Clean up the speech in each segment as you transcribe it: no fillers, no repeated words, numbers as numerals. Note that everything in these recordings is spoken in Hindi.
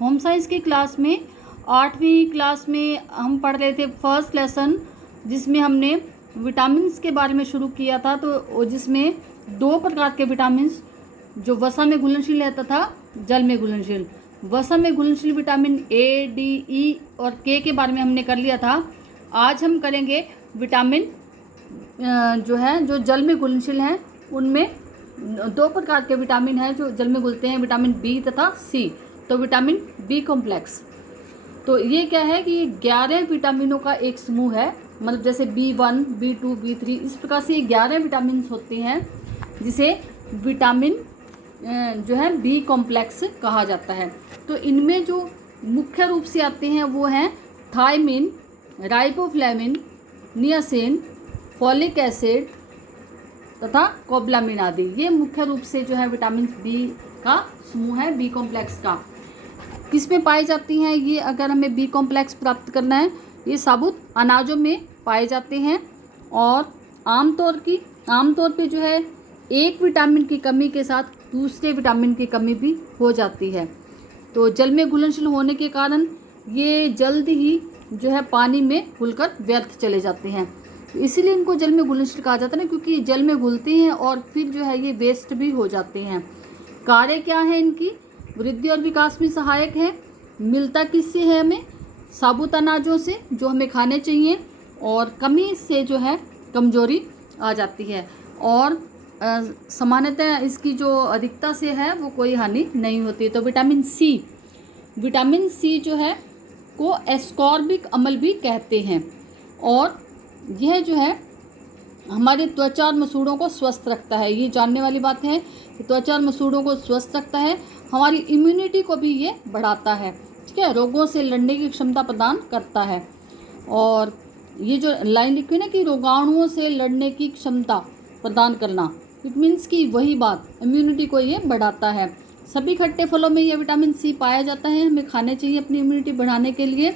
होम साइंस की क्लास में 8वीं क्लास में हम पढ़ रहे थे फर्स्ट लेसन, जिसमें हमने विटामिन्स के बारे में शुरू किया था। तो जिसमें 2 प्रकार के विटामिन्स, जो वसा में घुलनशील है तथा जल में घुलनशील। वसा में घुलनशील विटामिन ए, डी, ई और के बारे में हमने कर लिया था। आज हम करेंगे विटामिन जो जल में घुलनशील हैं। उनमें 2 प्रकार के विटामिन हैं जो जल में घुलते हैं, विटामिन बी तथा सी। तो विटामिन बी कॉम्प्लेक्स, तो ये क्या है कि 11 विटामिनों का एक समूह है। मतलब जैसे B1, B2, B3 इस प्रकार से 11 विटामिन होते हैं, जिसे विटामिन बी कॉम्प्लेक्स कहा जाता है। तो इनमें जो मुख्य रूप से आते हैं वो हैं thiamine, riboflavin, niacin, folic acid तथा कोबलामिन आदि। ये मुख्य रूप से विटामिन बी का समूह है, बी कॉम्प्लेक्स का। किसमें पाई जाती हैं ये? अगर हमें बी कॉम्प्लेक्स प्राप्त करना है, ये साबुत अनाजों में पाए जाते हैं। और आमतौर पे एक विटामिन की कमी के साथ दूसरे विटामिन की कमी भी हो जाती है। तो जल में घुलनशील होने के कारण ये जल्द ही पानी में घुलकर व्यर्थ चले जाते हैं। तो इसीलिए इनको जल में घुलनशील कहा जाता है ना, क्योंकि जल में घुलते हैं और फिर ये वेस्ट भी हो जाते हैं। कार्य क्या है इनकी? वृद्धि और विकास में सहायक है। मिलता किससे है? हमें साबुत अनाजों से, जो हमें खाने चाहिए। और कमी से कमजोरी आ जाती है। और सामान्यतः इसकी जो अधिकता से है वो कोई हानि नहीं होती। तो विटामिन सी को एस्कॉर्बिक अम्ल भी कहते हैं। और यह हमारे त्वचा और मसूड़ों को स्वस्थ रखता है। ये जानने वाली बात है कि त्वचा और मसूड़ों को स्वस्थ रखता है। हमारी इम्यूनिटी को भी ये बढ़ाता है, ठीक है। रोगों से लड़ने की क्षमता प्रदान करता है। और ये जो लाइन लिखी है ना कि रोगाणुओं से लड़ने की क्षमता प्रदान करना, इट मीन्स कि वही बात, इम्यूनिटी को ये बढ़ाता है। सभी खट्टे फलों में यह विटामिन सी पाया जाता है। हमें खाने चाहिए अपनी इम्यूनिटी बढ़ाने के लिए।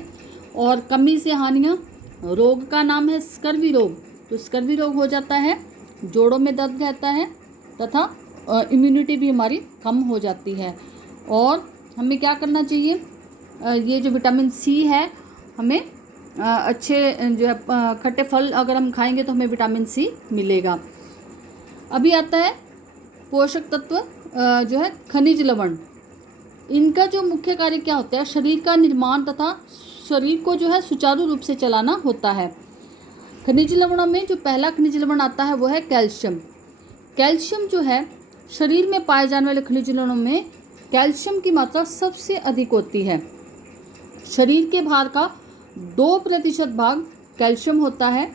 और कमी से हानियाँ, रोग का नाम है स्कर्वी रोग। तो स्कर्वी रोग हो जाता है, जोड़ों में दर्द रहता है तथा इम्यूनिटी भी हमारी कम हो जाती है। और हमें क्या करना चाहिए? ये जो विटामिन सी है, हमें अच्छे खट्टे फल अगर हम खाएंगे तो हमें विटामिन सी मिलेगा। अभी आता है पोषक तत्व, खनिज लवण। इनका जो मुख्य कार्य क्या होता है? शरीर का निर्माण तथा शरीर को सुचारू रूप से चलाना होता है। खनिज लवणों में जो पहला खनिज लवण आता है वो है कैल्शियम। कैल्शियम शरीर में पाए जाने वाले खनिज लवणों में कैल्शियम की मात्रा सबसे अधिक होती है। शरीर के भार का 2% भाग कैल्शियम होता है।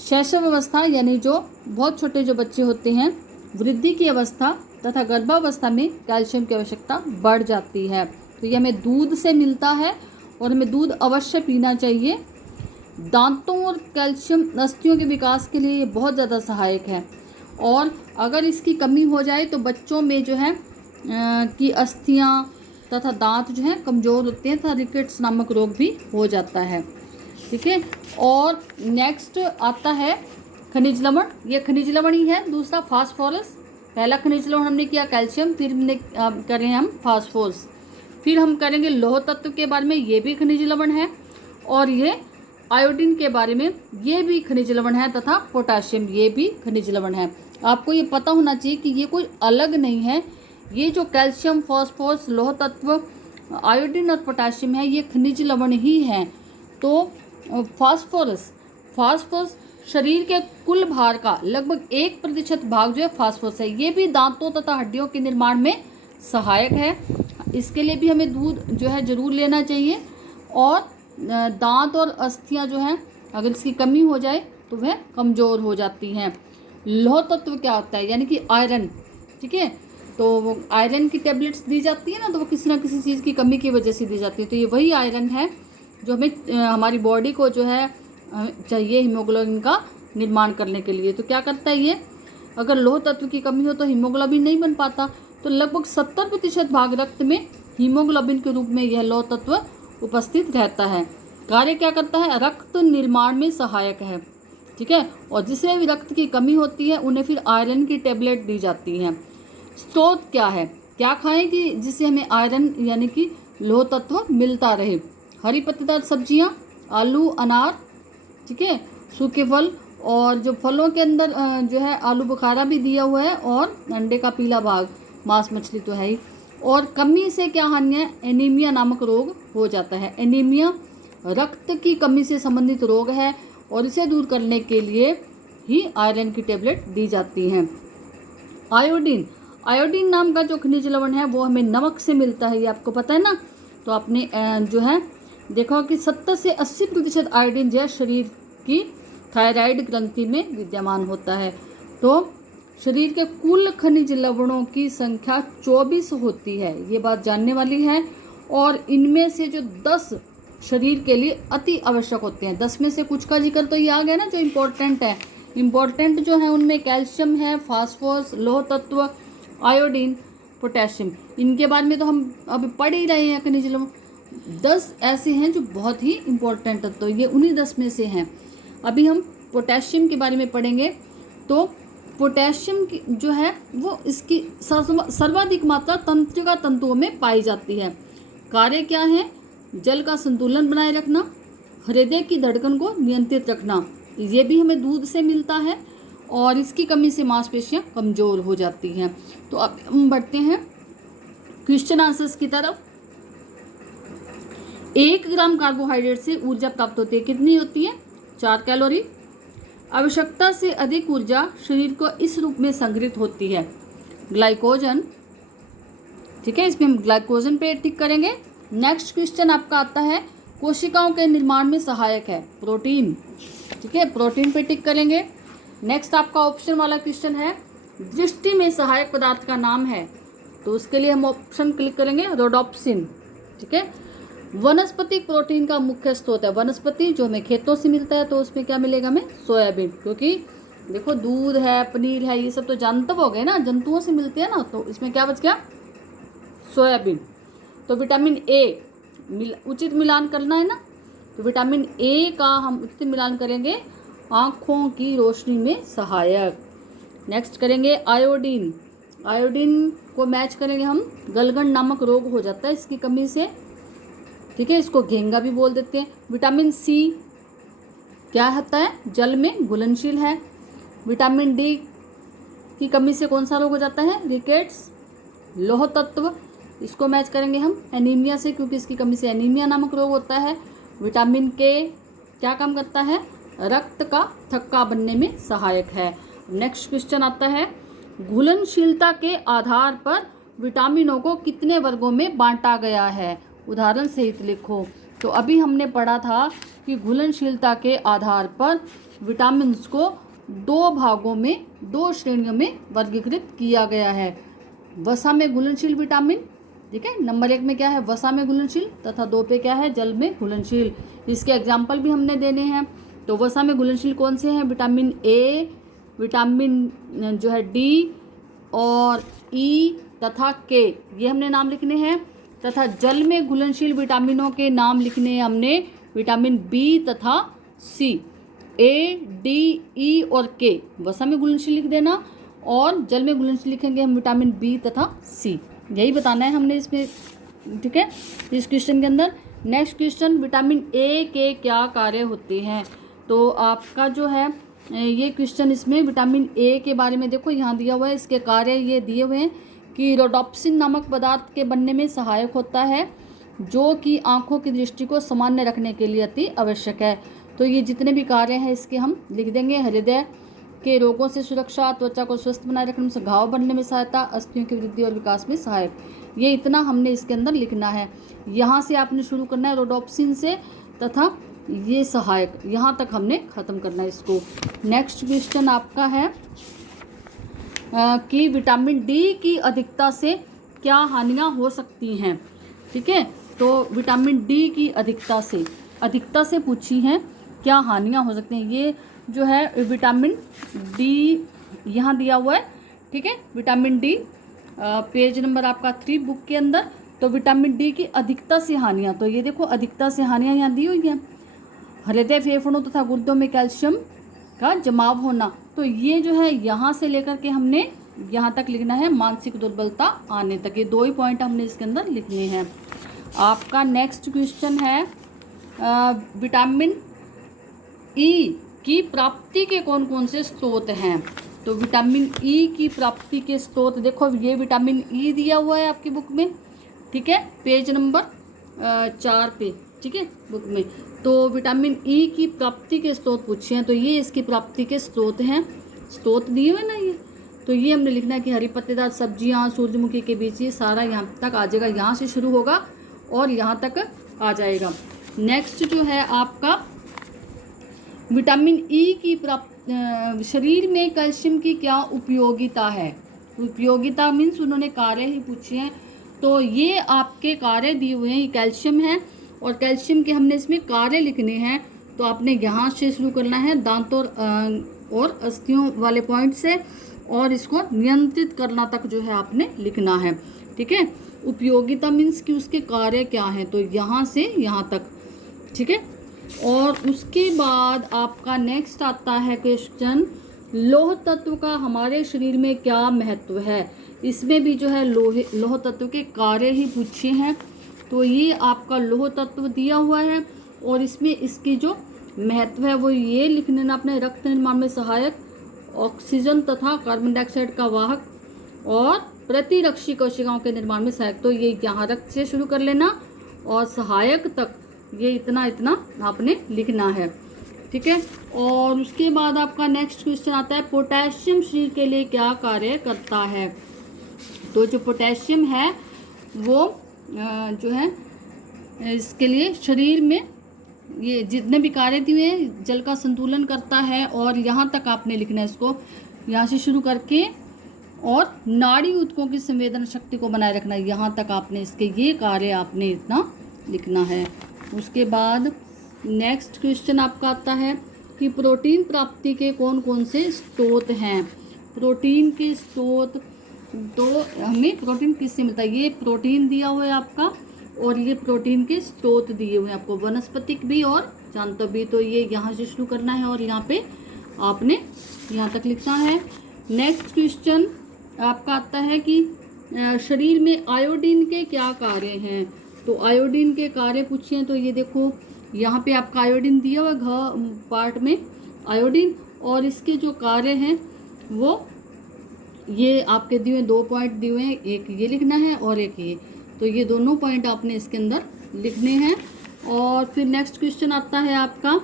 शैशव अवस्था यानी जो बहुत छोटे जो बच्चे होते हैं, वृद्धि की अवस्था तथा गर्भावस्था में कैल्शियम की आवश्यकता बढ़ जाती है। तो ये हमें दूध से मिलता है और हमें दूध अवश्य पीना चाहिए। दांतों और कैल्शियम अस्थियों के विकास के लिए ये बहुत ज़्यादा सहायक है। और अगर इसकी कमी हो जाए तो बच्चों में कि अस्थियां तथा दांत कमज़ोर होते हैं तथा रिकेट्स नामक रोग भी हो जाता है, ठीक है। और नेक्स्ट आता है खनिज लवण। ये खनिज लवण ही है। दूसरा फास्फोरस। पहला खनिज लवण हमने किया कैल्शियम, फिर हमने करें हम फास्फोरस। फिर हम करेंगे लौह तत्व के बारे में, ये भी खनिज लवण है। और ये आयोडीन के बारे में, ये भी खनिज लवण है तथा पोटाशियम, ये भी खनिज लवण है। आपको ये पता होना चाहिए कि ये कोई अलग नहीं है। ये जो कैल्शियम, फास्फोरस, लौह तत्व, आयोडीन और पोटाशियम है, ये खनिज लवण ही हैं। तो फास्फोरस शरीर के कुल भार का लगभग 1% भाग फास्फोरस है। ये भी दांतों तथा हड्डियों के निर्माण में सहायक है। इसके लिए भी हमें दूध जरूर लेना चाहिए। और दांत और अस्थियां अगर इसकी कमी हो जाए तो वह कमज़ोर हो जाती हैं। लौह तत्व क्या होता है? यानी कि आयरन, ठीक है। तो आयरन की टेबलेट्स दी जाती है ना, तो वो किसी ना किसी चीज़ की कमी की वजह से दी जाती है। तो ये वही आयरन है जो हमें हमारी बॉडी को चाहिए हीमोग्लोबिन का निर्माण करने के लिए। तो क्या करता है ये? अगर लौह तत्व की कमी हो तो हीमोग्लोबिन नहीं बन पाता। तो लगभग 70% भाग रक्त में हीमोग्लोबिन के रूप में यह लौह तत्व उपस्थित रहता है। कार्य क्या करता है? रक्त निर्माण में सहायक है, ठीक है। और जिसमें भी रक्त की कमी होती है उन्हें फिर आयरन की टेबलेट दी जाती हैं। स्रोत क्या है? क्या खाएं कि जिससे हमें आयरन यानी कि लोह तत्व मिलता रहे। हरी पत्तेदार सब्जियां, आलू, अनार, ठीक है, सूखे फल, और जो फलों के अंदर जो है आलू बुखारा भी दिया हुआ है, और अंडे का पीला भाग, मांस मछली तो है ही। और कमी से क्या हानि है? एनीमिया नामक रोग हो जाता है। एनीमिया रक्त की कमी से संबंधित रोग है, और इसे दूर करने के लिए ही आयरन की टेबलेट दी जाती हैं। आयोडीन, आयोडीन नाम का जो खनिज लवण है वो हमें नमक से मिलता है, ये आपको पता है ना। तो आपने जो है देखा कि 70 से 80% आयोडीन जो है शरीर की थायराइड ग्रंथि में विद्यमान होता है। तो शरीर के कुल खनिज लवणों की संख्या 24 होती है, ये बात जानने वाली है। और इनमें से जो 10 शरीर के लिए अति आवश्यक होते हैं। 10 में से कुछ का जिक्र तो ये आ गया ना जो इम्पोर्टेंट है। इम्पोर्टेंट जो है उनमें कैल्शियम है, फास्फोरस, लोह तत्व, आयोडीन, पोटेशियम। इनके बारे में तो हम अभी पढ़ ही रहे हैं खनिज लवण। 10 ऐसे हैं जो बहुत ही इम्पोर्टेंट है, तो ये उन्हीं 10 में से हैं। अभी हम पोटेशियम के बारे में पढ़ेंगे। तो पोटेशियम की जो है वो इसकी सर्वाधिक मात्रा तंत्रिका तंतुओं में पाई जाती है। कार्य क्या है? जल का संतुलन बनाए रखना, हृदय की धड़कन को नियंत्रित रखना, ये भी हमें दूध से मिलता है, और इसकी कमी से मांसपेशियां कमजोर हो जाती हैं। तो अब हम बढ़ते हैं क्वेश्चन आंसर्स की तरफ। 1 ग्राम कार्बोहाइड्रेट से ऊर्जा प्राप्त होती है, कितनी होती है? 4 कैलोरी। आवश्यकता से अधिक ऊर्जा शरीर को इस रूप में संग्रहित होती है, ग्लाइकोजन, ठीक है, इसमें हम ग्लाइकोजन पे टिक करेंगे। नेक्स्ट क्वेश्चन आपका आता है कोशिकाओं के निर्माण में सहायक है, प्रोटीन, ठीक है, प्रोटीन पे टिक करेंगे। नेक्स्ट आपका ऑप्शन वाला क्वेश्चन है दृष्टि में सहायक पदार्थ का नाम है, तो उसके लिए हम ऑप्शन क्लिक करेंगे रोडोप्सिन, ठीक है। वनस्पतिक प्रोटीन का मुख्य स्रोत है वनस्पति, जो हमें खेतों से मिलता है, तो उसमें क्या मिलेगा हमें? सोयाबीन, क्योंकि देखो दूध है, पनीर है, ये सब तो जानते हो गए ना, जंतुओं से मिलते हैं ना, तो इसमें क्या बच गया? सोयाबीन। तो विटामिन ए उचित मिलान करना है ना, तो विटामिन ए का हम उचित मिलान करेंगे, आँखों की रोशनी में सहायक। नेक्स्ट करेंगे आयोडीन, आयोडीन को मैच करेंगे हम, गलगंड नामक रोग हो जाता है इसकी कमी से, ठीक है, इसको घेंगा भी बोल देते हैं। विटामिन सी क्या होता है? जल में घुलनशील है। विटामिन डी की कमी से कौन सा रोग हो जाता है? रिकेट्स। लोह तत्व, इसको मैच करेंगे हम एनीमिया से, क्योंकि इसकी कमी से एनीमिया नामक रोग होता है। विटामिन के क्या काम करता है? रक्त का थक्का बनने में सहायक है। नेक्स्ट क्वेश्चन आता है घुलनशीलता के आधार पर विटामिनों को कितने वर्गों में बांटा गया है? उदाहरण सहित लिखो। तो अभी हमने पढ़ा था कि घुलनशीलता के आधार पर विटामिन्स को 2 भागों में, 2 श्रेणियों में वर्गीकृत किया गया है। वसा में घुलनशील विटामिन, ठीक है, नंबर 1 में क्या है? वसा में घुलनशील, तथा 2 पे क्या है? जल में घुलनशील। इसके एग्जाम्पल भी हमने देने हैं। तो वसा में घुलनशील कौन से हैं? विटामिन ए, विटामिन जो है डी और ई तथा के, ये हमने नाम लिखने हैं। तथा जल में घुलनशील विटामिनों के नाम लिखने हैं हमने, विटामिन बी तथा सी। ए, डी, ई और के वसा में घुलनशील लिख देना, और जल में घुलनशील लिखेंगे हम विटामिन बी तथा सी। यही बताना है हमने इसमें, ठीक है, इस क्वेश्चन के अंदर। नेक्स्ट क्वेश्चन, विटामिन ए के क्या कार्य होते हैं? तो आपका जो है ये क्वेश्चन, इसमें विटामिन ए के बारे में देखो यहाँ दिया हुआ है, इसके कार्य ये दिए हुए हैं कि रोडोप्सिन नामक पदार्थ के बनने में सहायक होता है, जो कि आँखों की दृष्टि को सामान्य रखने के लिए अति आवश्यक है। तो ये जितने भी कार्य हैं इसके हम लिख देंगे। हृदय के रोगों से सुरक्षा, त्वचा को स्वस्थ बनाए रखने में, घाव बनने में सहायता, अस्थियों की वृद्धि और विकास में सहायक, ये इतना हमने इसके अंदर लिखना है। यहाँ से आपने शुरू करना है रोडोप्सिन से, तथा ये सहायक, यहाँ तक हमने ख़त्म करना है इसको। नेक्स्ट क्वेश्चन आपका है कि विटामिन डी की अधिकता से क्या हानियाँ हो सकती हैं, ठीक है। तो विटामिन डी की अधिकता से पूछी हैं क्या हानियाँ हो सकती हैं। ये जो है विटामिन डी यहाँ दिया हुआ है, ठीक है, विटामिन डी पेज नंबर आपका 3 बुक के अंदर। तो विटामिन डी की अधिकता से हानियाँ, तो ये देखो अधिकता से हानियाँ यहाँ दी हुई हैं। हृदय, फेफड़ों तथा गुर्दों में कैल्शियम का जमाव होना, तो ये जो है यहाँ से लेकर के हमने यहाँ तक लिखना है, मानसिक दुर्बलता आने तक, ये 2 ही पॉइंट हमने इसके अंदर लिखने हैं। आपका नेक्स्ट क्वेश्चन है विटामिन ई की प्राप्ति के कौन कौन से स्रोत हैं। तो विटामिन ई की प्राप्ति के स्रोत देखो, ये विटामिन ई दिया हुआ है आपकी बुक में, ठीक है, पेज नंबर 4 पे, ठीक है, बुक में। तो विटामिन ई की प्राप्ति के स्रोत पूछे हैं, तो ये इसकी प्राप्ति के स्रोत हैं, स्रोत दिए हुए ना ये। तो ये हमने लिखना है कि हरी पत्तेदार सब्जियां, सूरजमुखी के बीज, ये सारा यहाँ तक आ जाएगा, यहाँ से शुरू होगा और यहाँ तक आ जाएगा। नेक्स्ट जो है आपका विटामिन ई की शरीर में कैल्शियम की क्या उपयोगिता है। उपयोगिता मीन्स उन्होंने कार्य ही पूछे हैं, तो ये आपके कार्य दिए हुए हैं, ये कैल्शियम है और कैल्शियम के हमने इसमें कार्य लिखने हैं। तो आपने यहाँ से शुरू करना है, दांतों और अस्थियों वाले पॉइंट से, और इसको नियंत्रित करना तक जो है आपने लिखना है, ठीक है। उपयोगिता मीन्स कि उसके कार्य क्या हैं, तो यहाँ से यहाँ तक, ठीक है। और उसके बाद आपका नेक्स्ट आता है क्वेश्चन, लौह तत्व का हमारे शरीर में क्या महत्व है। इसमें भी जो है लौह तत्व के कार्य ही पूछे हैं। तो ये आपका लौह तत्व दिया हुआ है और इसमें इसकी जो महत्व है वो ये लिखने ना अपने, रक्त निर्माण में सहायक, ऑक्सीजन तथा कार्बन डाइऑक्साइड का वाहक और प्रतिरक्षी कोशिकाओं के निर्माण में सहायक। तो ये यहाँ रक्त से शुरू कर लेना और सहायक तक ये इतना इतना आपने लिखना है, ठीक है। और उसके बाद आपका नेक्स्ट क्वेश्चन आता है, पोटेशियम शरीर के लिए क्या कार्य करता है। तो जो पोटेशियम है वो जो है इसके लिए शरीर में ये जितने भी कार्य दिए हैं, जल का संतुलन करता है, और यहाँ तक आपने लिखना है इसको, यहाँ से शुरू करके, और नाड़ी ऊतकों की संवेदन शक्ति को बनाए रखना, यहाँ तक आपने इसके ये कार्य आपने इतना लिखना है। उसके बाद नेक्स्ट क्वेश्चन आपका आता है कि प्रोटीन प्राप्ति के कौन कौन से स्रोत हैं। प्रोटीन के स्रोत, तो हमें प्रोटीन किससे मिलता है, ये प्रोटीन दिया हुआ है आपका, और ये प्रोटीन के स्रोत दिए हुए हैं आपको, वनस्पतिक भी और जानवर भी। तो ये यहाँ से शुरू करना है और यहाँ पे आपने यहाँ तक लिखना है। नेक्स्ट क्वेश्चन आपका आता है कि शरीर में आयोडीन के क्या कार्य हैं। तो आयोडीन के कार्य पूछे हैं, तो ये देखो यहाँ पे आपका आयोडीन दिया हुआ घ पार्ट में आयोडीन, और इसके जो कार्य हैं वो ये आपके दिए हुए 2 पॉइंट दिए हुए हैं, एक ये लिखना है और एक ये, तो ये दोनों पॉइंट आपने इसके अंदर लिखने हैं। और फिर नेक्स्ट क्वेश्चन आता है आपका,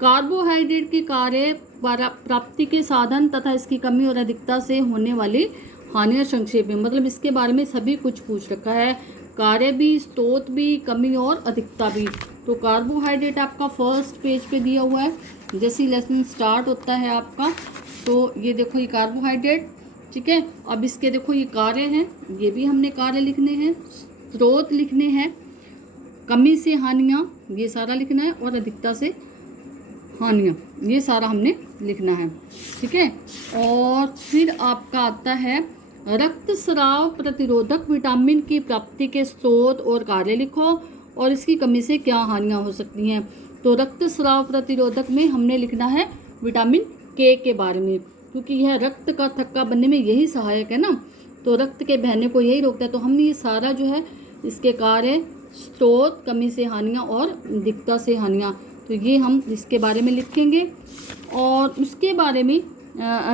कार्बोहाइड्रेट के कार्य प्राप्ति के साधन तथा इसकी कमी और अधिकता से होने वाली हानि, संक्षेप में, मतलब इसके बारे में सभी कुछ पूछ रखा है, कार्य भी, स्रोत भी, कमी और अधिकता भी। तो कार्बोहाइड्रेट आपका फर्स्ट पेज पे दिया हुआ है, जैसे ही लेसन स्टार्ट होता है आपका, तो ये देखो ये कार्बोहाइड्रेट, ठीक है। अब इसके देखो ये कार्य हैं, ये भी हमने कार्य लिखने हैं, स्रोत लिखने हैं, कमी से हानियाँ ये सारा लिखना है, और अधिकता से हानियाँ ये सारा हमने लिखना है, ठीक है। और फिर आपका आता है रक्तस्राव प्रतिरोधक विटामिन की प्राप्ति के स्रोत और कार्य लिखो, और इसकी कमी से क्या हानियाँ हो सकती हैं। तो रक्तस्राव प्रतिरोधक में हमने लिखना है विटामिन के बारे में, क्योंकि यह रक्त का थक्का बनने में यही सहायक है ना, तो रक्त के बहने को यही रोकता है। तो हमने ये सारा जो है इसके कार्य, स्रोत, कमी से हानियाँ और अधिकता से हानियाँ, तो ये हम इसके बारे में लिखेंगे। और उसके बारे में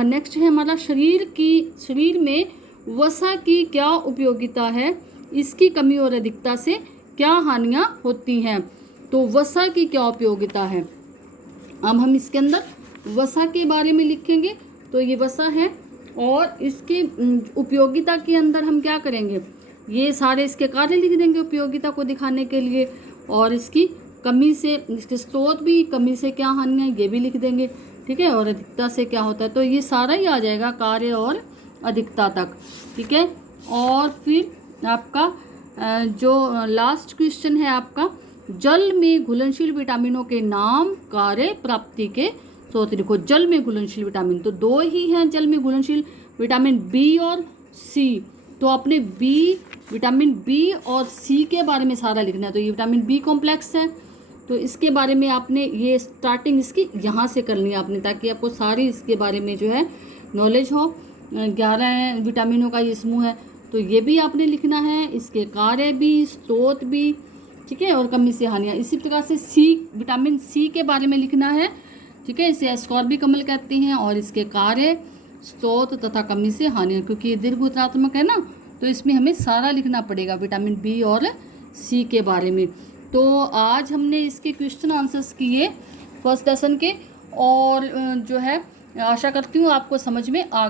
नेक्स्ट है हमारा शरीर में वसा की क्या उपयोगिता है, इसकी कमी और अधिकता से क्या हानियाँ होती हैं। तो वसा की क्या उपयोगिता है, अब हम इसके अंदर वसा के बारे में लिखेंगे। तो ये वसा है, और इसकी उपयोगिता के अंदर हम क्या करेंगे, ये सारे इसके कार्य लिख देंगे उपयोगिता को दिखाने के लिए, और इसकी कमी से, इसके स्रोत भी, कमी से क्या हानियाँ ये भी लिख देंगे, ठीक है, और अधिकता से क्या होता है। तो ये सारा ही आ जाएगा कार्य और अधिकता तक, ठीक है। और फिर आपका जो लास्ट क्वेश्चन है आपका, जल में घुलनशील विटामिनों के नाम, कार्य, प्राप्ति के स्रोत लिखो। जल में घुलनशील विटामिन तो 2 ही हैं जल में घुलनशील, विटामिन बी और सी। तो आपने विटामिन बी और सी के बारे में सारा लिखना है। तो ये विटामिन बी कॉम्प्लेक्स है, तो इसके बारे में आपने ये स्टार्टिंग इसकी यहाँ से करनी है आपने, ताकि आपको सारी इसके बारे में जो है नॉलेज हो। 11 विटामिनों का ये समूह है, तो ये भी आपने लिखना है, इसके कार्य भी, स्रोत भी, ठीक है, और कमी से हानियाँ। इसी प्रकार से सी, विटामिन सी के बारे में लिखना है, ठीक है। इसे एस्कॉर्बिक अम्ल कहते हैं और इसके कार्य, स्रोत तथा कमी से हानियाँ, क्योंकि ये दीर्घउतरात्मक है ना, तो इसमें हमें सारा लिखना पड़ेगा विटामिन बी और सी के बारे में। तो आज हमने इसके क्वेश्चन आंसर्स किए फर्स्ट लेसन के, और जो है आशा करती हूँ आपको समझ में आ